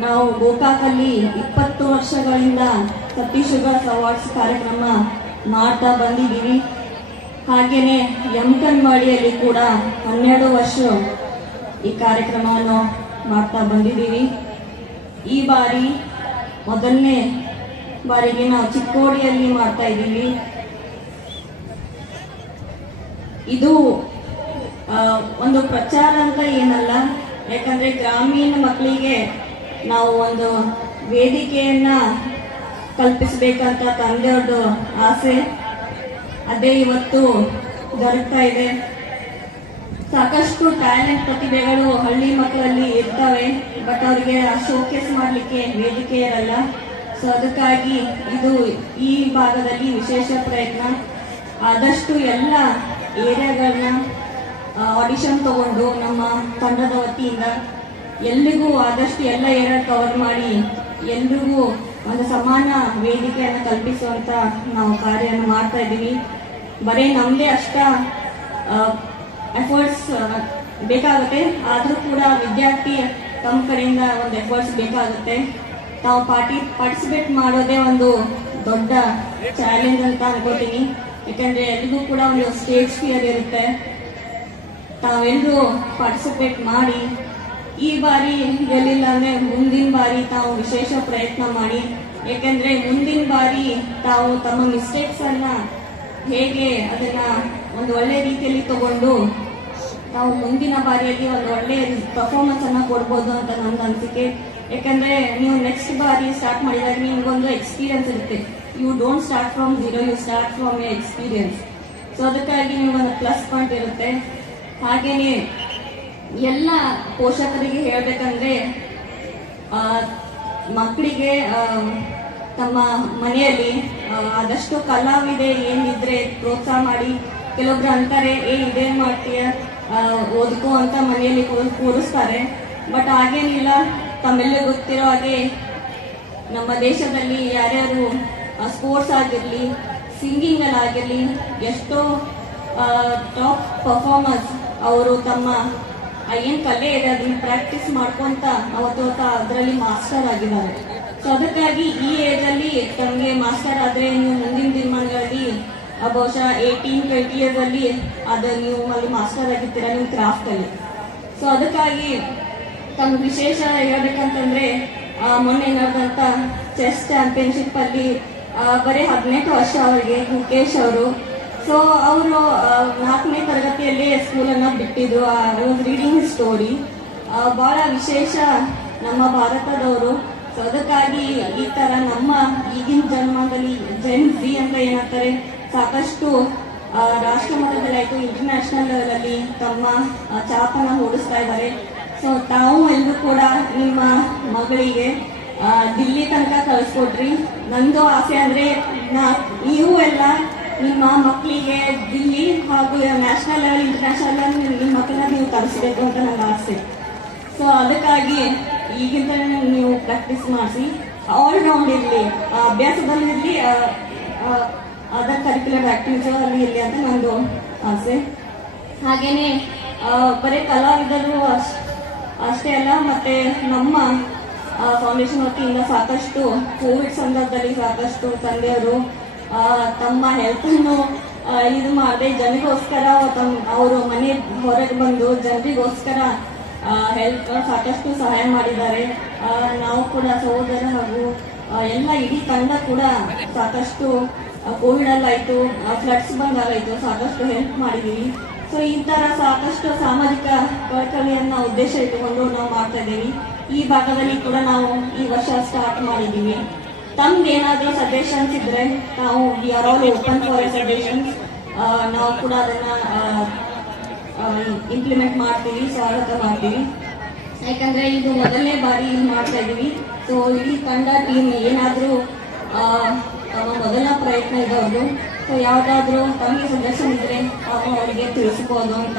ನಾವು ಗೋಕಾಕಲ್ಲಿ 20 ವರ್ಷಗಳಿಂದ Satish sugars awards ಕಾರ್ಯಕ್ರಮ ಮಾಡ್ತಾ ಬಂದಿದ್ದೀವಿ. ಹಾಗೇನೆ ಯಮಕನ್ವಾಡಿಯಲ್ಲಿ ಕೂಡ 12 ವರ್ಷ ಈ ಕಾರ್ಯಕ್ರಮವನ್ನು ಮಾಡ್ತಾ ಬಂದಿದ್ದೀವಿ. ಈ ಬಾರಿ ಮೊದಲನೇ ಬಾರಿಗೆ ನಾವು ಚಿಕ್ಕೋಡಿಯಲ್ಲಿ ಮಾಡ್ತಾ ಇದ್ದೀವಿ. ಇದು ಒಂದು ಪ್ರಚಾರ ಅಂತ ಏನಲ್ಲ, ಯಾಕಂದ್ರೆ ಗ್ರಾಮೀಣ ಮಕ್ಕಳಿಗೆ ನಾವು ಒಂದು ವೇದಿಕೆಯನ್ನ ಕಲ್ಪಿಸಬೇಕಂತ ತಂದೆಯವ್ರದ್ದು ಆಸೆ. ಅದೇ ಇವತ್ತು ದೊರಕ್ತಾ ಇದೆ. ಸಾಕಷ್ಟು ಟ್ಯಾಲೆಂಟ್ ಪ್ರತಿಭೆಗಳು ಹಳ್ಳಿ ಮಕ್ಕಳಲ್ಲಿ ಇರ್ತವೆ, ಬಟ್ ಅವರಿಗೆ ಶೋಕೇಸ್ ಮಾಡಲಿಕ್ಕೆ ವೇದಿಕೆ ಇರಲ್ಲ. ಸೊ ಅದಕ್ಕಾಗಿ ಇದು ಈ ಭಾಗದಲ್ಲಿ ವಿಶೇಷ ಪ್ರಯತ್ನ. ಆದಷ್ಟು ಎಲ್ಲ ಏರಿಯಾಗಳನ್ನ ಆಡಿಷನ್ ತಗೊಂಡು ನಮ್ಮ ತಂಡದ ವತಿಯಿಂದ ಎಲ್ಲಿಗೂ ಆದಷ್ಟು ಎಲ್ಲ ಏರಿಯಾ ಕವರ್ ಮಾಡಿ ಎಲ್ರಿಗೂ ಒಂದು ಸಮಾನ ವೇದಿಕೆಯನ್ನು ಕಲ್ಪಿಸುವಂತ ನಾವು ಕಾರ್ಯವನ್ನು ಮಾಡ್ತಾ ಇದ್ದೀವಿ. ಬರೀ ನಮ್ದೇ ಅಷ್ಟ ಎಫರ್ಟ್ಸ್ ಬೇಕಾಗುತ್ತೆ, ಆದ್ರೂ ಕೂಡ ವಿದ್ಯಾರ್ಥಿ ತಮ್ಮ ಕಡೆಯಿಂದ ಒಂದು ಎಫರ್ಟ್ಸ್ ಬೇಕಾಗುತ್ತೆ. ತಾವು ಪಾರ್ಟಿಸಿಪೇಟ್ ಮಾಡೋದೇ ಒಂದು ದೊಡ್ಡ ಚಾಲೆಂಜ್ ಅಂತ ಅನ್ಕೋತೀನಿ. ಯಾಕಂದ್ರೆ ಎಲ್ರಿಗೂ ಕೂಡ ಒಂದು ಸ್ಟೇಜ್ ಫಿಯರ್ ಇರುತ್ತೆ. ತಾವೆಲ್ಲರೂ ಪಾರ್ಟಿಸಿಪೇಟ್ ಮಾಡಿ ಈ ಬಾರಿ ಗೆಲ್ಲಿಲ್ಲ ಅಂದ್ರೆ ಮುಂದಿನ ಬಾರಿ ತಾವು ವಿಶೇಷ ಪ್ರಯತ್ನ ಮಾಡಿ. ಯಾಕಂದ್ರೆ ಮುಂದಿನ ಬಾರಿ ತಾವು ತಮ್ಮ ಮಿಸ್ಟೇಕ್ಸ್ ಅನ್ನ ಹೇಗೆ ಅದನ್ನ ಒಂದು ಒಳ್ಳೆ ರೀತಿಯಲ್ಲಿ ತಗೊಂಡು ನಾವು ಮುಂದಿನ ಬಾರಿಯಲ್ಲಿ ಒಂದು ಒಳ್ಳೆ ಪರ್ಫಾರ್ಮೆನ್ಸ್ ಅನ್ನ ಕೊಡ್ಬೋದು ಅಂತ ನನ್ನ ಅನಿಸಿಕೆ. ಯಾಕಂದ್ರೆ ನೀವು ನೆಕ್ಸ್ಟ್ ಬಾರಿ ಸ್ಟಾರ್ಟ್ ಮಾಡಿದಾಗ ನಿಮ್ಗೊಂದು ಎಕ್ಸ್ಪೀರಿಯನ್ಸ್ ಇರುತ್ತೆ. You don't start from zero, you start from a experience. So ಅದಕ್ಕಾಗಿ ನಿಮ್ಗೊಂದು ಪ್ಲಸ್ ಪಾಯಿಂಟ್ ಇರುತ್ತೆ. ಹಾಗೇನೆ ಎಲ್ಲ ಪೋಷಕರಿಗೆ ಹೇಳ್ಬೇಕಂದ್ರೆ ಮಕ್ಕಳಿಗೆ ತಮ್ಮ ಮನೆಯಲ್ಲಿ ಆದಷ್ಟು ಕಲಾವಿದೆ ಏನಿದ್ರೆ ಪ್ರೋತ್ಸಾಹ ಮಾಡಿ. ಕೆಲವೊಬ್ರು ಅಂತಾರೆ ಇದೇ ಮಾಡ್ತೀಯ ಓದ್ಕೋ ಅಂತ ಮನೆಯಲ್ಲಿ ಕೂರಿಸ್ತಾರೆ, ಬಟ್ ಹಾಗೇನಿಲ್ಲ. ತಮ್ಮೆಲ್ಲರಿಗೂ ಗೊತ್ತಿರೋ ಹಾಗೆ ನಮ್ಮ ದೇಶದಲ್ಲಿ ಯಾರ್ಯಾರು ಸ್ಪೋರ್ಟ್ಸ್ ಆಗಿರ್ಲಿ, ಸಿಂಗಿಂಗ್ ಅಲ್ಲಿ ಆಗಿರ್ಲಿ, ಎಷ್ಟೋ ಟಾಪ್ ಪರ್ಫಾರ್ಮರ್ಸ್ ಅವರು ತಮ್ಮ ಏನ್ ಕಲೆ ಇದೆ ಅದನ್ನ ಪ್ರಾಕ್ಟೀಸ್ ಮಾಡ್ಕೊಂತ ಅವತ್ತು ಅದರಲ್ಲಿ ಮಾಸ್ಟರ್ ಆಗಿದ್ದಾರೆ. ಸೊ ಅದಕ್ಕಾಗಿ ಈ ಏಜ್ ಅಲ್ಲಿ ತಮಗೆ ಮಾಸ್ಟರ್ ಆದ್ರೆ ನೀವು ಮುಂದಿನ ದಿನಮಾನಗಳಲ್ಲಿ ಬಹುಶಃ 18-20 ಇಯರ್ಸ್ ಅಲ್ಲಿ ನೀವು ಅಲ್ಲಿ ಮಾಸ್ಟರ್ ಆಗಿರ್ತೀರ ನಿಮ್ ಕ್ರಾಫ್ಟ್ ಅಲ್ಲಿ. ಸೊ ಅದಕ್ಕಾಗಿ ತಮ್ಗೆ ವಿಶೇಷ ಹೇಳ್ಬೇಕಂತಂದ್ರೆ ಮೊನ್ನೆ ನಡೆದಂತ ಚೆಸ್ ಚಾಂಪಿಯನ್ಶಿಪ್ ಅಲ್ಲಿ ಬರೀ 18 ವರ್ಷ ಅವರಿಗೆ ಮುಖೇಶ್ ಅವರು. ಸೊ ಅವರು 4ನೇ ತರಗತಿಯಲ್ಲಿ ಸ್ಕೂಲನ್ನ ಬಿಟ್ಟಿದ್ರು. ರೀಡಿಂಗ್ ಸ್ಟೋರಿ ಬಹಳ ವಿಶೇಷ ನಮ್ಮ ಭಾರತದವರು. ಸೊ ಅದಕ್ಕಾಗಿ ಈ ತರ ನಮ್ಮ ಈಗಿನ ಜನ್ಮದಲ್ಲಿ ಜೆನ್ ಝಿ ಅಂತ ಏನಂತಾರೆ, ಸಾಕಷ್ಟು ರಾಷ್ಟ್ರ ಮಟ್ಟದಲ್ಲಿ ಆಯ್ತು ಇಂಟರ್ನ್ಯಾಷನಲ್ ಲೆವೆಲ್ ಅಲ್ಲಿ ತಮ್ಮ ಛಾಪನ್ನ ಮೂಡಿಸ್ತಾ ಇದ್ದಾರೆ. ಸೊ ತಾವು ಎಲ್ಲರೂ ಕೂಡ ನಿಮ್ಮ ಮಗಳಿಗೆ ದಿಲ್ಲಿ ತನಕ ಕಳಿಸ್ಕೊಟ್ರಿ. ನಂದು ಆಸೆ ಅಂದ್ರೆ ನೀವು ಎಲ್ಲ ನಿಮ್ಮ ಮಕ್ಕಳಿಗೆ ದಿಲ್ಲಿ ಹಾಗೂ ನ್ಯಾಷನಲ್ ಲೆವೆಲ್ ಇಂಟರ್ನ್ಯಾಷನಲ್ ಲೆವೆಲ್ ನಿಮ್ಮ ಮಕ್ಕಳನ್ನ ನೀವು ಕಳಿಸ್ಬೇಕು ಅಂತ ನನ್ನ ಆಸೆ. ಸೊ ಅದಕ್ಕಾಗಿ ಈಗಿಂದ ನೀವು ಪ್ರಾಕ್ಟೀಸ್ ಮಾಡಿಸಿ, ಆಲ್ ರೌಂಡ್ ಇರಲಿ, ಅಭ್ಯಾಸದಲ್ಲಿ ಇರಲಿ, ಅದರ್ ಕರಿಕ್ಯುಲರ್ ಆಕ್ಟಿವಿಟೀಸ್ ಅಲ್ಲಿ ಇರಲಿ ಅಂತ ನಂದು ಆಸೆ. ಹಾಗೇನೆ ಬರೀ ಕಲಾವಿದರು ಅಷ್ಟೇ ಅಲ್ಲ, ಮತ್ತೆ ನಮ್ಮ ಫೌಂಡೇಶನ್ ವತಿಯಿಂದ ಸಾಕಷ್ಟು ಕೋವಿಡ್ ಸಂದರ್ಭದಲ್ಲಿ ಸಾಕಷ್ಟು ತಂದೆಯವರು ತಮ್ಮ ಹೆಲ್ತ್ ಅನ್ನು ಇದು ಮಾಡದೆ ಜನರಿಗೋಸ್ಕರ ಅವರು ಮನೆ ಹೊರಗೆ ಬಂದು ಜನರಿಗೋಸ್ಕರ ಹೆಲ್ತ್ ಸಾಕಷ್ಟು ಸಹಾಯ ಮಾಡಿದ್ದಾರೆ. ನಾವು ಕೂಡ ಸಹೋದರ ಹಾಗೂ ಎಲ್ಲ ಇಡೀ ತಂಡ ಕೂಡ ಸಾಕಷ್ಟು ಕೋವಿಡ್ ಅಲ್ಲಾಯ್ತು, ಫ್ಲಡ್ಸ್ ಬಂದಾಗಾಯ್ತು, ಸಾಕಷ್ಟು ಹೆಲ್ಪ್ ಮಾಡಿದೀವಿ. ಸೊ ಈ ತರ ಸಾಕಷ್ಟು ಸಾಮಾಜಿಕ ಕಳಕಳಿಯನ್ನ ಉದ್ದೇಶ ಇಟ್ಟುಕೊಂಡು ನಾವು ಮಾಡ್ತಾ ಇದ್ದೀವಿ. ಈ ಭಾಗದಲ್ಲಿ ಕೂಡ ನಾವು ಈ ವರ್ಷ ಸ್ಟಾರ್ಟ್ ಮಾಡಿದೀವಿ. ತಮ್ದು ಏನಾದ್ರೂ ಸಜೆಷನ್ಸ್ ಇದ್ರೆ ನಾವು we are all open for suggestions. ನಾವು ಕೂಡ ಅದನ್ನ ಇಂಪ್ಲಿಮೆಂಟ್ ಮಾಡ್ತೀವಿ, ಸ್ವಾಗತ ಮಾಡ್ತೀವಿ. ಯಾಕಂದ್ರೆ ಇದು ಮೊದಲನೇ ಬಾರಿ ಮಾಡ್ತಾ ಇದೀವಿ. ಸೊ ಇಡೀ ತಂಡ ಟೀಮ್ ಏನಾದ್ರೂ ಮೊದಲ ಪ್ರಯತ್ನ ಇದೆ ಅವ್ರದ್ದು. ಸೊ ಯಾವ್ದಾದ್ರು ತಮಗೆ ಸಜೆಷನ್ ಇದ್ರೆ ಅವರಿಗೆ ತಿಳಿಸಬಹುದು ಅಂತ